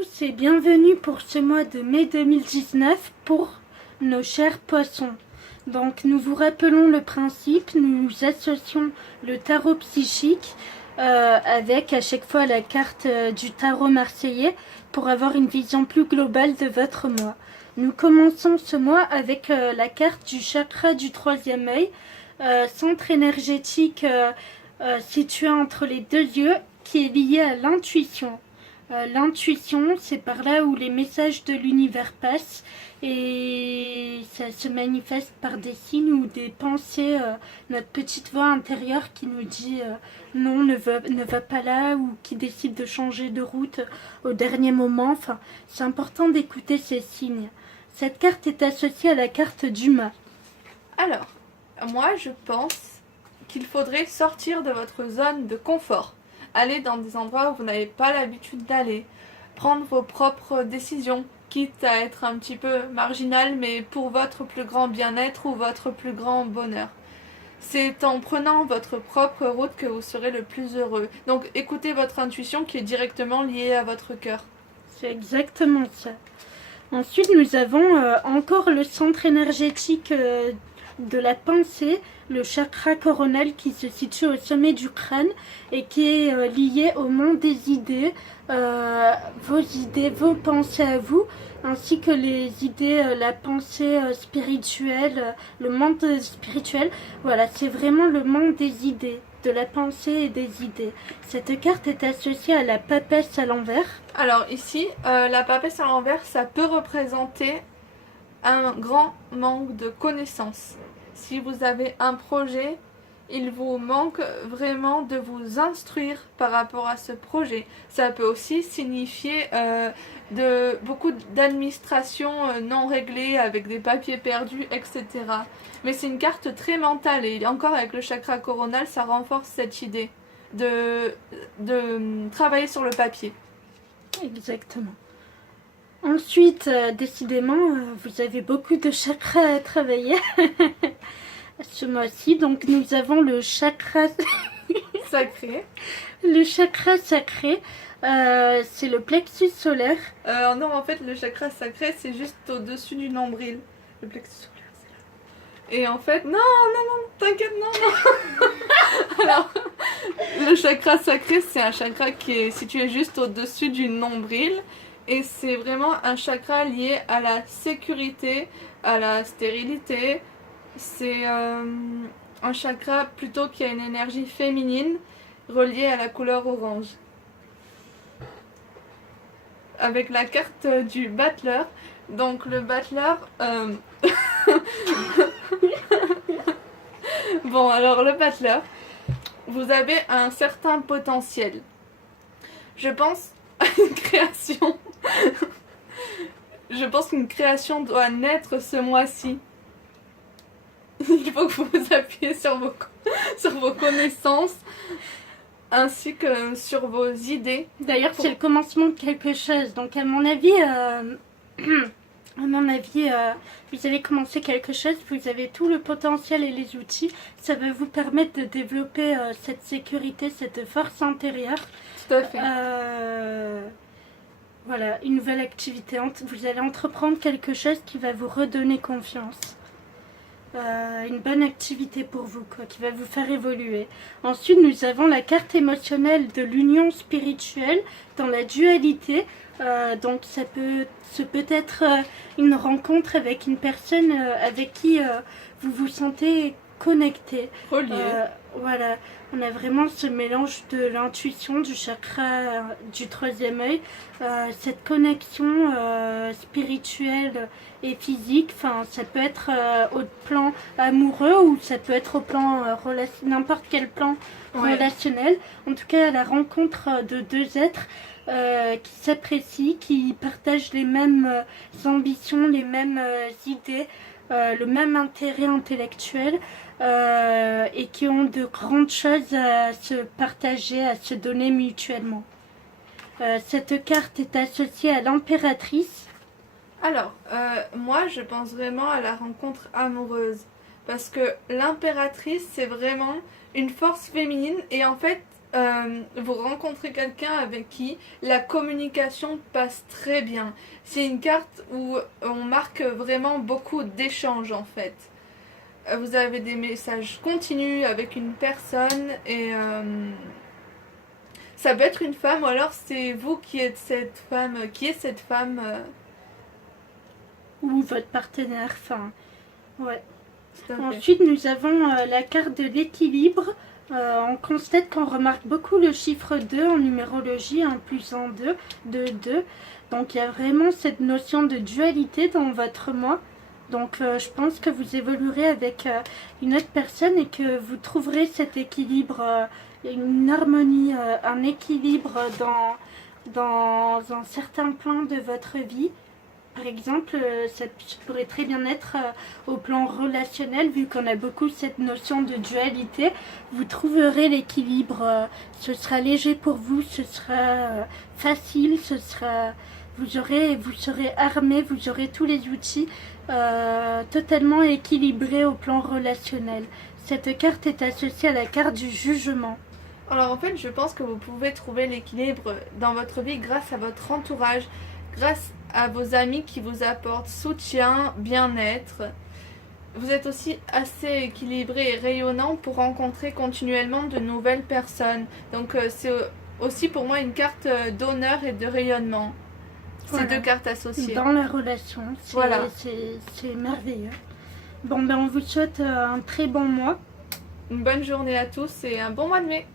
tous et bienvenue pour ce mois de mai 2019 pour nos chers poissons. Donc nous vous rappelons le principe, nous associons le tarot psychique avec à chaque fois la carte du tarot marseillais pour avoir une vision plus globale de votre mois. Nous commençons ce mois avec la carte du chakra du troisième œil, centre énergétique situé entre les deux yeux qui est lié à l'intuition. L'intuition, c'est par là où les messages de l'univers passent et ça se manifeste par des signes ou des pensées, notre petite voix intérieure qui nous dit non, ne va pas là ou qui décide de changer de route au dernier moment. Enfin, c'est important d'écouter ces signes. Cette carte est associée à la carte du mât. Alors, moi je pense qu'il faudrait sortir de votre zone de confort. Aller dans des endroits où vous n'avez pas l'habitude d'aller. Prendre vos propres décisions, quitte à être un petit peu marginal, mais pour votre plus grand bien-être ou votre plus grand bonheur. C'est en prenant votre propre route que vous serez le plus heureux. Donc écoutez votre intuition qui est directement liée à votre cœur. C'est exactement ça. Ensuite, nous avons encore le centre énergétique de la pensée, le chakra coronal qui se situe au sommet du crâne et qui est lié au monde des idées, vos pensées à vous, ainsi que les idées, la pensée spirituelle, le monde spirituel. Voilà, c'est vraiment le monde des idées, de la pensée et des idées. Cette carte est associée à la papesse à l'envers. Alors ici, la papesse à l'envers, ça peut représenter un grand manque de connaissances. Si vous avez un projet, il vous manque vraiment de vous instruire par rapport à ce projet. Ça peut aussi signifier beaucoup d'administration non réglée avec des papiers perdus, etc. Mais c'est une carte très mentale et encore avec le chakra coronal, ça renforce cette idée de travailler sur le papier. Exactement. Ensuite, décidément, vous avez beaucoup de chakras à travailler ce mois-ci. Donc, nous avons le chakra Sacré. Le chakra sacré, c'est le plexus solaire. Non, en fait, le chakra sacré, c'est juste au-dessus du nombril. Le plexus solaire, c'est là. Et en fait, non, t'inquiète, non. Alors, le chakra sacré, c'est un chakra qui est situé juste au-dessus du nombril. Et c'est vraiment un chakra lié à la sécurité, à la stérilité. C'est un chakra plutôt qui a une énergie féminine reliée à la couleur orange. Avec la carte du battleur. Donc le battleur... Bon, alors le battleur, vous avez un certain potentiel. Je pense à une création. Je pense qu'une création doit naître ce mois-ci. Il faut que vous vous appuyez sur vos connaissances ainsi que sur vos idées. D'ailleurs, c'est le commencement de quelque chose. Donc, à mon avis, vous allez commencer quelque chose. Vous avez tout le potentiel et les outils. Ça va vous permettre de développer cette sécurité, cette force intérieure. Tout à fait. Voilà, une nouvelle activité. Vous allez entreprendre quelque chose qui va vous redonner confiance. Une bonne activité pour vous, quoi, qui va vous faire évoluer. Ensuite, nous avons la carte émotionnelle de l'union spirituelle dans la dualité. Donc, ça peut être une rencontre avec une personne avec qui vous vous sentez connecté. Relié. Voilà, on a vraiment ce mélange de l'intuition, du chakra du troisième œil, cette connexion spirituelle et physique. Enfin, ça peut être au plan amoureux ou ça peut être au plan n'importe quel plan relationnel. En tout cas, la rencontre de deux êtres qui s'apprécient, qui partagent les mêmes ambitions, les mêmes idées, le même intérêt intellectuel et qui ont de grandes choses à se partager, à se donner mutuellement. Cette carte est associée à l'impératrice. Alors, moi je pense vraiment à la rencontre amoureuse. Parce que l'impératrice, c'est vraiment une force féminine et en fait, vous rencontrez quelqu'un avec qui la communication passe très bien. C'est une carte où on marque vraiment beaucoup d'échanges en fait. Vous avez des messages continus avec une personne et ça peut être une femme ou alors c'est vous qui êtes cette femme, Ou votre partenaire, enfin, ouais. tout à fait. Ensuite, nous avons la carte de l'équilibre. On constate qu'on remarque beaucoup le chiffre 2 en numérologie, 1 plus 1, 2, 2, 2. Donc il y a vraiment cette notion de dualité dans votre moi. Donc je pense que vous évoluerez avec une autre personne et que vous trouverez cet équilibre, une harmonie, un équilibre dans un certain plan de votre vie. Par exemple, ça pourrait très bien être au plan relationnel, vu qu'on a beaucoup cette notion de dualité. Vous trouverez l'équilibre. Ce sera léger pour vous, ce sera facile, vous serez armé, vous aurez tous les outils totalement équilibrés au plan relationnel. Cette carte est associée à la carte du jugement. Alors en fait, je pense que vous pouvez trouver l'équilibre dans votre vie grâce à votre entourage, grâce à vos amis qui vous apportent soutien, bien-être. Vous êtes aussi assez équilibré et rayonnant pour rencontrer continuellement de nouvelles personnes. Donc c'est aussi pour moi une carte d'honneur et de rayonnement. Voilà. Ces deux cartes associées. Dans la relation, Voilà. c'est merveilleux. Bon, ben on vous souhaite un très bon mois. Une bonne journée à tous et un bon mois de mai.